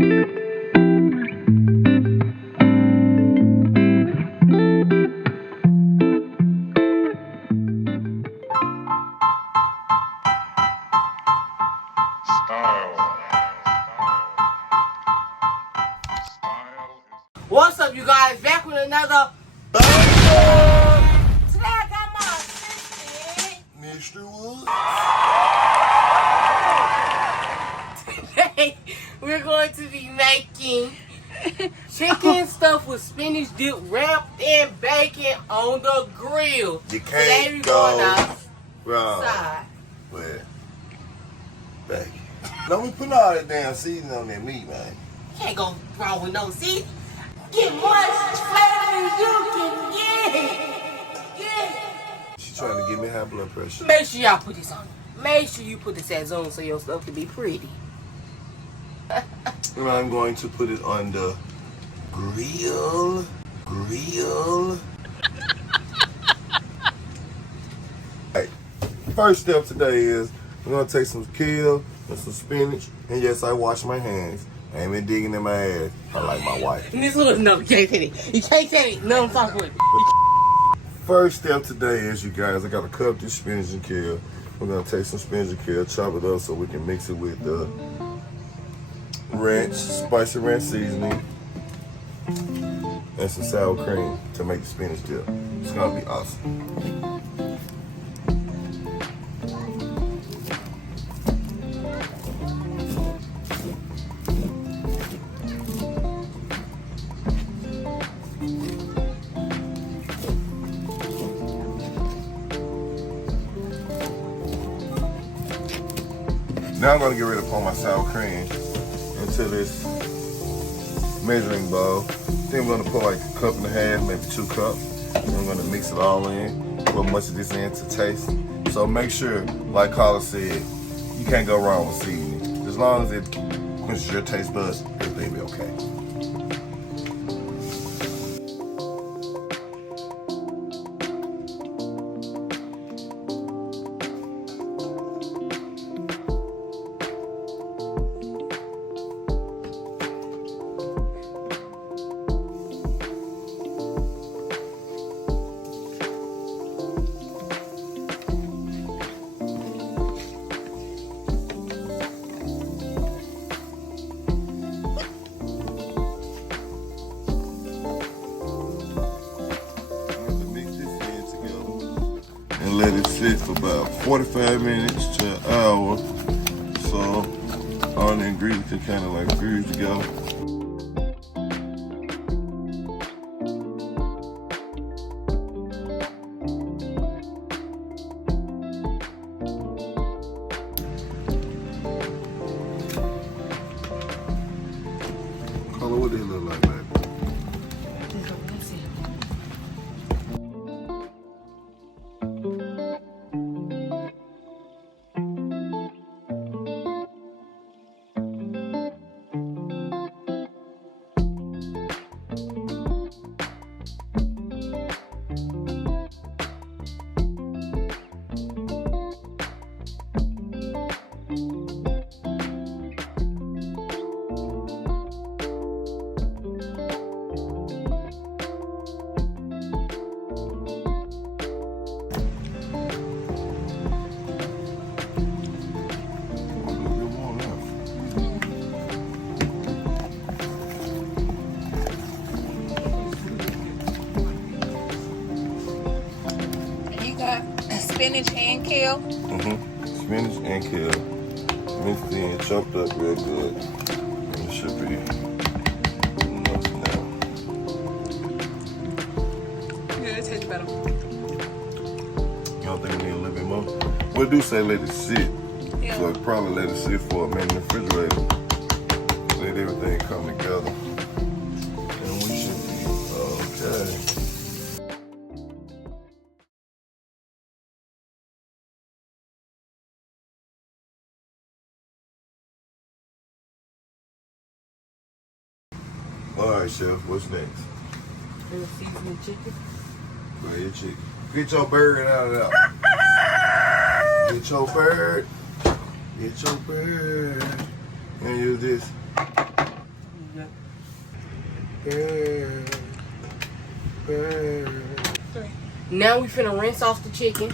What's up, you guys? Back with another banger. Today I got my assistant, Mr. Woods. Today we're going to be making chicken stuffed with spinach dip wrapped in bacon on the grill. You Today can't we go going wrong outside. with bacon. Don't be putting all that damn seasoning on that meat, man. Can't go wrong with no seasoning. Get much flavor as you can get. She trying to give me high blood pressure. Make sure y'all put this on. Make sure you put this at zone so your stuff can be pretty. And I'm going to put it on the grill. Hey, first step today is we're gonna take some kale and some spinach. And yes, I wash my hands. I ain't been digging in my ass. I like my wife. And this little no, you can't say it. You can't say it. No, I'm talking with. First step today is, you guys, I gotta cut up this spinach and kale. We're gonna take some spinach and kale, chop it up so we can mix it with the ranch, spicy ranch seasoning, and some sour cream to make the spinach dip. It's gonna be awesome. Now I'm gonna get ready to pour my sour cream into this measuring bowl. Then I'm gonna put like a cup and a half, maybe 2 cups. And I'm gonna mix it all in, put much of this in to taste. So make sure, like Carla said, you can't go wrong with seasoning. As long as it quenches your taste buds, everything will be okay. And let it sit for about 45 minutes to an hour, so all the ingredients can kind of like fuse together. Color, what does it look like, baby? Spinach and kale. Spinach and kale. Mixed in, chopped up real good. And it should be enough now. Yeah, it tastes better. You don't think we need a little bit more? We do say let it sit. Yeah. So probably let it sit for a minute in the refrigerator. Let everything come together. And we should be okay. All right, Chef, what's next? Seasoning chicken. Go ahead, chicken. Get your bird out of there. Get your bird. Get your bird. And use this. Girl. Girl. 3. Now we finna rinse off the chicken.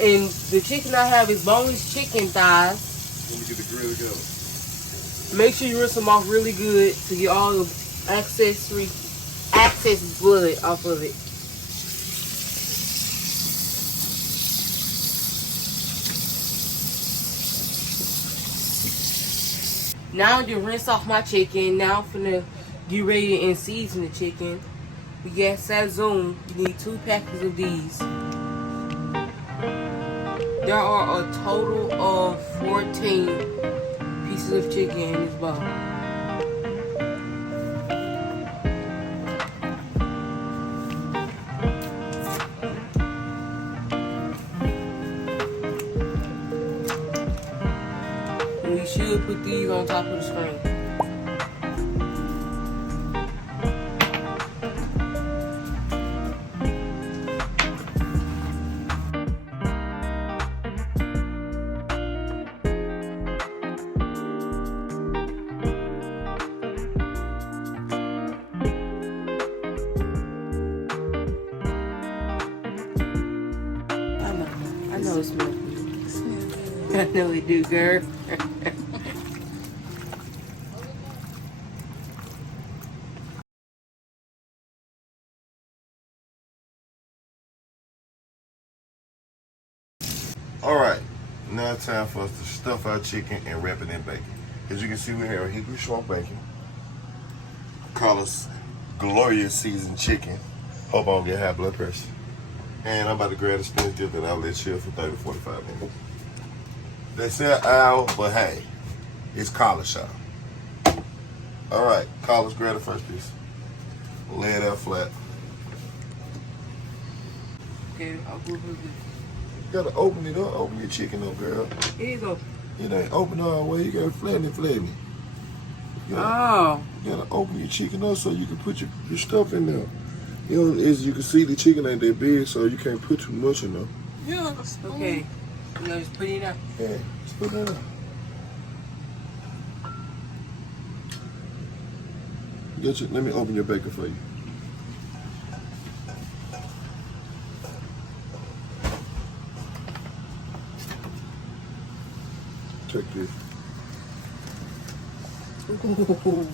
And the chicken I have is boneless chicken thighs. Let me get the grill together. Make sure you rinse them off really good to get all the excess blood off of it. Now I just rinse off my chicken. Now I'm finna get ready and season the chicken. We got Sazon. You need 2 packets of these. There are a total of 14 pieces of chicken in this bowl. We should put these on top of the screen. I know it smells good. I know it do, girl. Alright, now it's time for us to stuff our chicken and wrap it in bacon. As you can see, we have Hebrew shrimp bacon. Carlos glorious seasoned chicken. Hope I don't get high blood pressure. And I'm about to grab the spinach dip that I'll let chill for 30-45 minutes. They say an hour, but hey, it's Carlos y'all. Alright, Carlos, grab the first piece. Lay it out flat. Okay, I'll go with it. You gotta open it up, open your chicken up, girl. Here you go. It ain't open all the way, you gotta flatten it. You gotta open your chicken up so you can put your stuff in there. You know, as you can see, the chicken ain't that big, so you can't put too much in there. Yeah. Okay. You know, just put it up. Yeah, just put that up. Let me open your bacon for you. Check this. Ooh.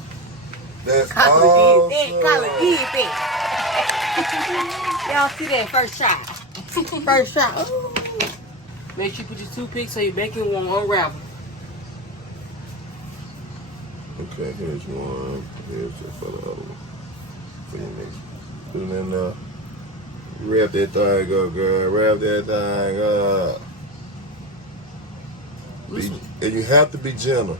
That's Colin awesome. did that. Y'all see that first shot. First shot. Ooh. Make sure you put your toothpick so your bacon won't unravel. Okay, here's one. Here's just for the other one. For your next one. Put it in there. Wrap that thing up, girl. Wrap that thing up. And you have to be gentle.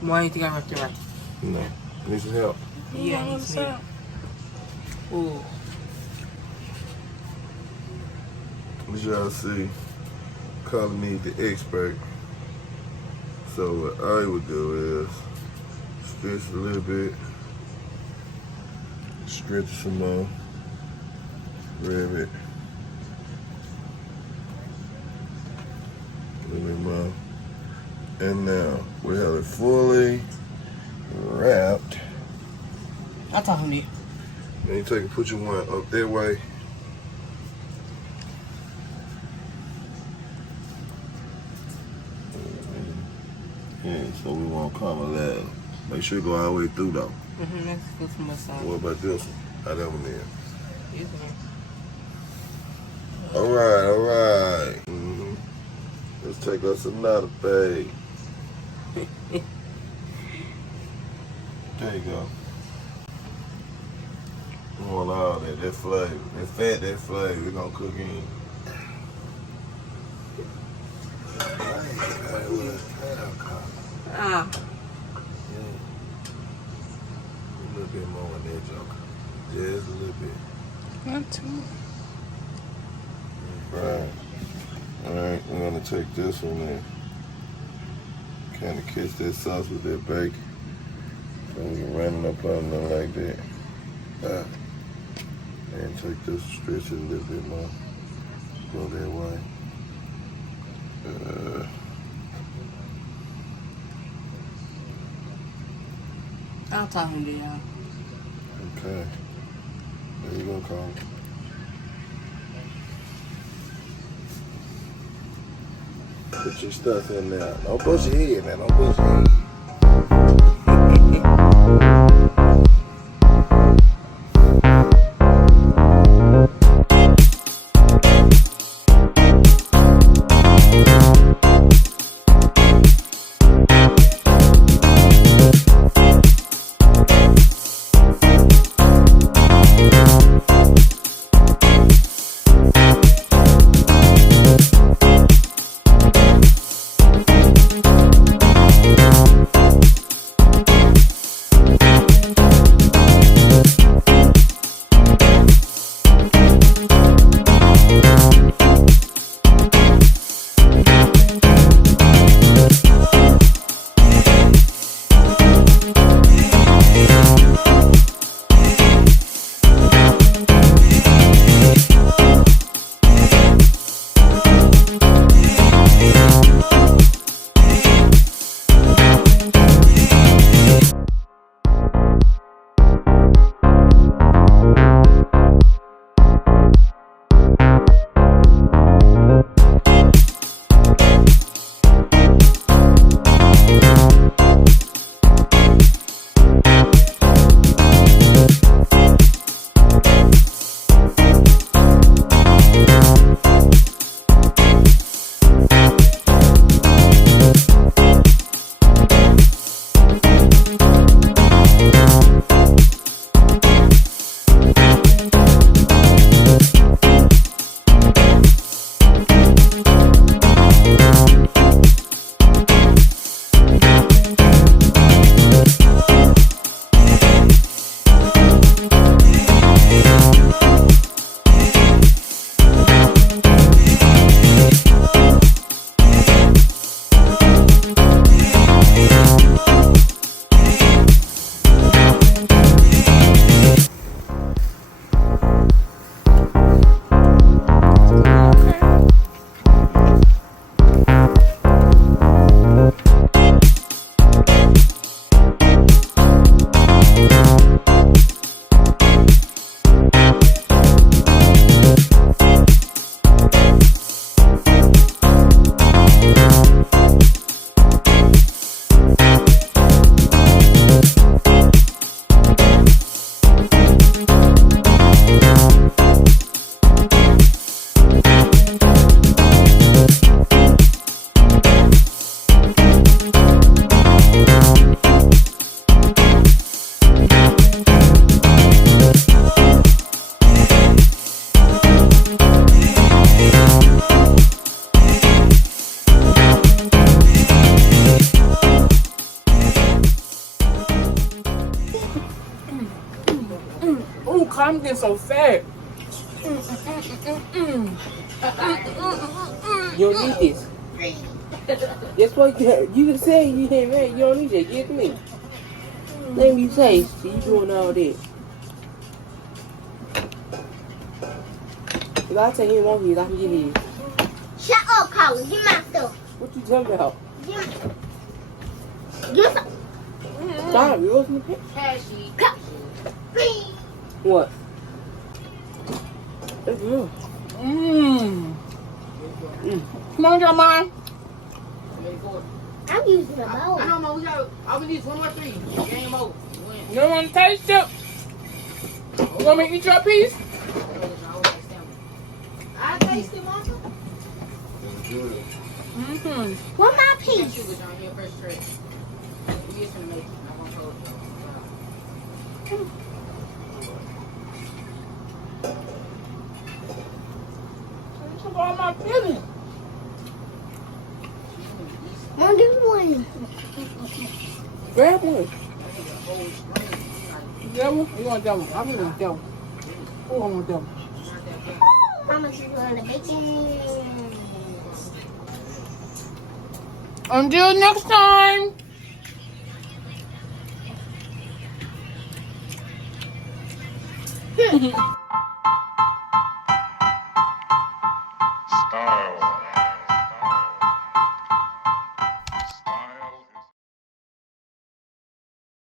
Why do you think I wrapped it right? No. Need some help? Yeah, he's me. Ooh. As y'all see, Colin needs the expert. So what I would do is stretch a little bit, stretch some more, grab it, a little bit more, and now we have it fully wrapped. I told him that. Then you take and put your one up that way. Yeah, so we won't come 11. Make sure you go all the way through though. Let's go from my side. What about this one? How that one is? Yes, ma'am. Alright. Let's take us another bag. There you go. We want all that flavor. That fat, that flavor, we're gonna cook in. Ah. A little bit more in there, Joker. Just a little bit. Not too. Right. Alright, we're gonna take this one and kind of catch that sauce with that bacon. So we can run it up on there like that. And take this, stretch it a little bit more. Go that way. I'll talk to y'all. Okay. There you go, Carl. Put your stuff in there. Don't push your head, man. Don't push your head. I'm getting so fat. You don't need this. That's what you can say you ain't ready. You don't need that. Give it to me. Let me taste. You doing all that. If I tell you want his, I can get his. Shut up, Colin. Give my stuff. What you talking about? Give some. Stop. You open the pit. What? That's good. Come on, your mom. I'm using a bowl. I don't know. We got. All we need is 1 more 3. Game over. You don't want to taste it? You want me to eat your piece? I taste it, Martha. What's my piece? What's all my feelings? Want this one? Grab one. That one? You want that one? I'm gonna want that one. Oh, I want that one. Mama just want the bacon. Until next time. Style.